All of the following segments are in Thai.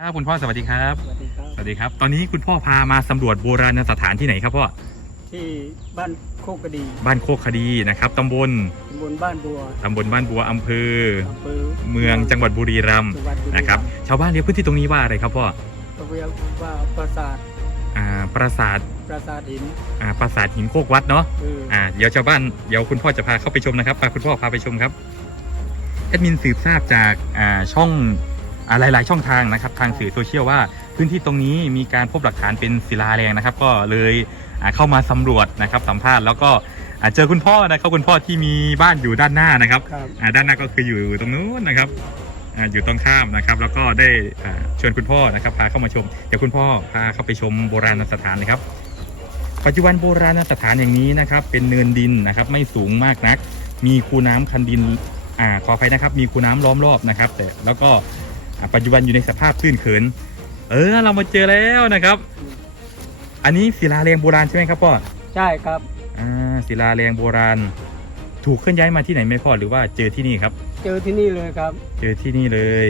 ครับคุณพ่อสวัสดีครับ สวัสดีครับ สวัสดีครับ ตอนนี้คุณพ่อพามาสำรวจโบราณสถานที่ไหนครับพ่อ ที่บ้านโคกกระดี บ้านโคกคดีนะครับตำบลตำบลบ้านบัวตำบลบ้านบัวอำเภอ อำเภอเมืองจังหวัดบุรีรัมย์จังหวัดบุรีนะครับ ชาวบ้านเรียกพื้นที่ตรงนี้ว่าอะไรครับพ่อ เขาเรียกว่าปราสาทอ่าปราสาทปราสาทหินอ่าปราสาทหินโคกวัดเนาะเอออ่าเดี๋ยวชาวบ้านเดี๋ยวคุณพ่อจะพาเข้าไปชมนะครับพาคุณพ่อพาไปชมครับแอดมินสืบทราบจากอ่าช่องอ่า หลาย ๆ ช่องทางนะครับทางสื่อโซเชียลว่าพื้นที่ตรงนี้มีการพบหลักฐานเป็นศิลาแรงนะครับ ก็เลยอ่าเข้ามาสำรวจนะครับสัมภาษณ์แล้วก็อ่าเจอคุณพ่อนะครับคุณพ่อที่มีบ้านอยู่ด้านหน้านะครับครับอ่าด้านหน้าก็คืออยู่ตรงนู้นนะครับอ่าอยู่ตรงข้ามนะครับ แล้วก็ได้อ่าชวนคุณพ่อนะครับพาเข้ามาชมเดี๋ยวคุณพ่อพาเข้าไปชมโบราณสถานนะครับ ปัจจุบันโบราณสถานอย่างนี้นะครับ เป็นเนินดินนะครับ ไม่สูงมากนัก มีคูน้ำคันดินอ่าขออภัยนะครับ มีคูน้ำล้อมรอบนะครับ แต่แล้วก็อ่า ปัจจุบันอยู่ในสภาพตื้นเขิน เออเรามาเจอแล้วนะครับ อันนี้ศิลาแรงโบราณใช่ไหมครับพ่อใช่ครับอ่าศิลาแรงโบราณ ถูกเคลื่อนย้ายมาที่ไหนไหมพ่อหรือว่าเจอที่นี่ครับ เจอที่นี่เลยครับ เจอที่นี่เลย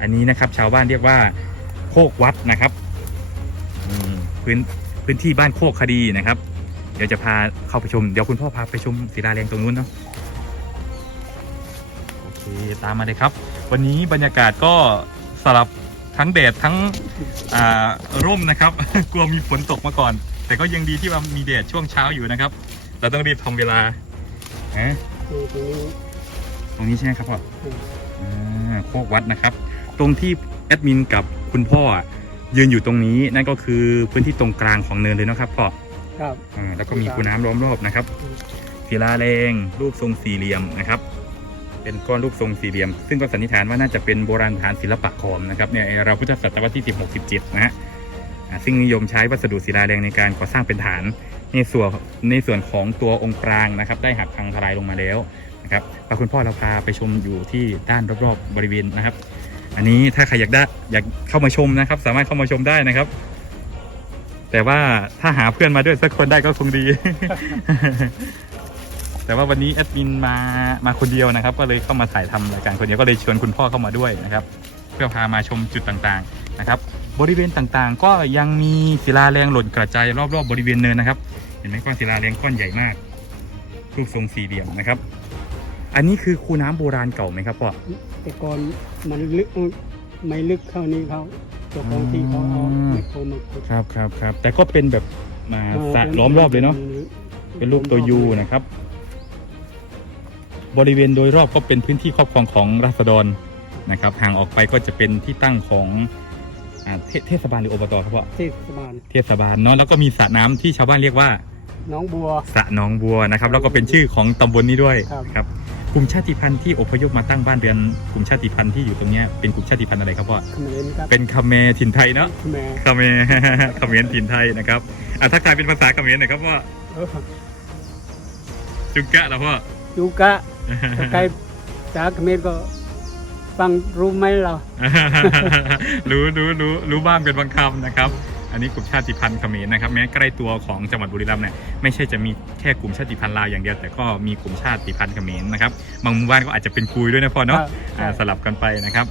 อันนี้นะครับ ชาวบ้านเรียกว่าโคกวัดนะครับอืมพื้นพื้นที่บ้านโคกคดีนะครับ เดี๋ยวจะพาเข้าไปชม เดี๋ยวคุณพ่อพาไปชมศิลาแรงตรงนู้นเนาะโอเค ตามมาเลยครับ วันนี้บรรยากาศก็สลับทั้งแดดทั้งอ่าร่มนะครับ กลัวมีฝนตกมาก่อน แต่ก็ยังดีที่ว่ามีแดดช่วงเช้าอยู่นะครับ เราต้องรีบทำเวลาฮะนี่ตรงนี้ตรงนี้ใช่ไหมครับพ่ออืมอ่าโคกวัดนะครับ ตรงที่แอดมินกับคุณพ่ออะยืนอยู่ตรงนี้นั่นก็คือพื้นที่ตรงกลางของเนินเลยนะครับพ่อครับอ่าแล้วก็มีคูน้ำล้อมรอบนะครับศิลาแรงรูปทรงสี่เหลี่ยมนะครับ เป็นก้อนรูปทรงสี่เหลี่ยม ซึ่งก็สันนิษฐานว่าน่าจะเป็นโบราณสถานศิลปะขอมนะครับเนี่ยเราพุทธศตวรรษที่16 17นะฮะซึ่งนิยมใช้วัสดุศิลาแรงในการก่อสร้างเป็นฐาน ในส่วนในส่วนของตัวองค์ปรางนะครับ ได้หักพังทลายลงมาแล้วนะครับพาคุณพ่อเราพาไปชมอยู่ที่ด้านรอบๆบริเวณนะครับ อันนี้ถ้าใครอยากได้อยากเข้ามาชมนะครับ สามารถเข้ามาชมได้นะครับ แต่ว่าถ้าหาเพื่อนมาด้วยสักคนได้ก็คงดี แต่ว่าวันนี้แอดมินมามาคนเดียวนะครับ ก็เลยเข้ามาถ่ายทำรายการคนเดียวก็เลยชวนคุณพ่อเข้ามาด้วยนะครับ เพื่อพามาชมจุดต่างๆนะครับ บริเวณต่างๆ ก็ยังมีศิลาแรงหล่นกระจายรอบๆบริเวณเนินนะครับ เห็นไหมก้อนศิลาแรงก้อนใหญ่มาก รูปทรงสี่เหลี่ยมนะครับ อันนี้คือคูน้ำโบราณเก่าไหมครับพ่อแต่ก่อนมันลึกไม่ลึกเท่านี้เขาเจ้าของที่เขาเอาอืมไมโครมาขุดครับครับครับแต่ก็เป็นแบบมาสระล้อมรอบเลยเนาะเป็นรูปตัวยูนะครับ บริเวณโดยรอบก็เป็นพื้นที่ครอบครองของราษฎรนะครับห่างออกไปก็จะเป็นที่ตั้งของอ่าเทเทศบาลหรืออบตครับพ่อเทศบาลเทศบาลเนาะแล้วก็มีสระน้ำที่ชาวบ้านเรียกว่าน้องบัว สระหนองบัวนะครับ แล้วก็เป็นชื่อของตำบลนี้ด้วยครับ ครับกลุ่มชาติพันธุ์ที่อพยพมาตั้งบ้านเรือนกลุ่มชาติพันธุ์ที่อยู่ตรงเนี้ยเป็นกลุ่มชาติพันธุ์อะไรครับพ่อเขมรครับเป็นคาเมรถิ่นไทยเนาะเขมรคาเมรคาเมรถิ่นไทยนะครับอะทักทายเป็นภาษาคาเมรหน่อยครับพ่อเออจุงกะแล้วพ่อ ยูกะถ้า ใครจากเขมรก็ฟังรู้ไหมเรา รู้รู้รู้รู้บ้างเป็นบางคำนะครับ อันนี้กลุ่มชาติพันธุ์เขมรนะครับ แม้ใกล้ตัวของจังหวัดบุรีรัมย์เนี่ยไม่ใช่จะมีแค่กลุ่มชาติพันธุ์ลาวอย่างเดียว แต่ก็มีกลุ่มชาติพันธุ์เขมรนะครับ บางหมู่บ้านก็อาจจะเป็นคุยด้วยนะพ่อเนาะครับอ่าสลับกันไปนะครับ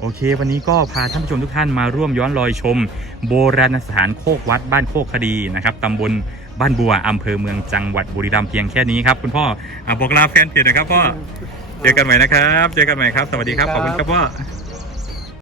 โอเค วันนี้ก็พาท่านผู้ชมทุกท่านมาร่วมย้อนรอยชม โบราณสถานโคกวัดบ้านโคกคดีนะครับตำบลบ้านบัวอำเภอเมืองจังหวัดบุรีรัมย์เพียงแค่นี้ครับคุณพ่ออะบอกลาแฟนเพจหนะครับพ่อเจอกันใหม่นะครับ เจอกันใหม่ครับ สวัสดีครับขอบคุณครับพ่อ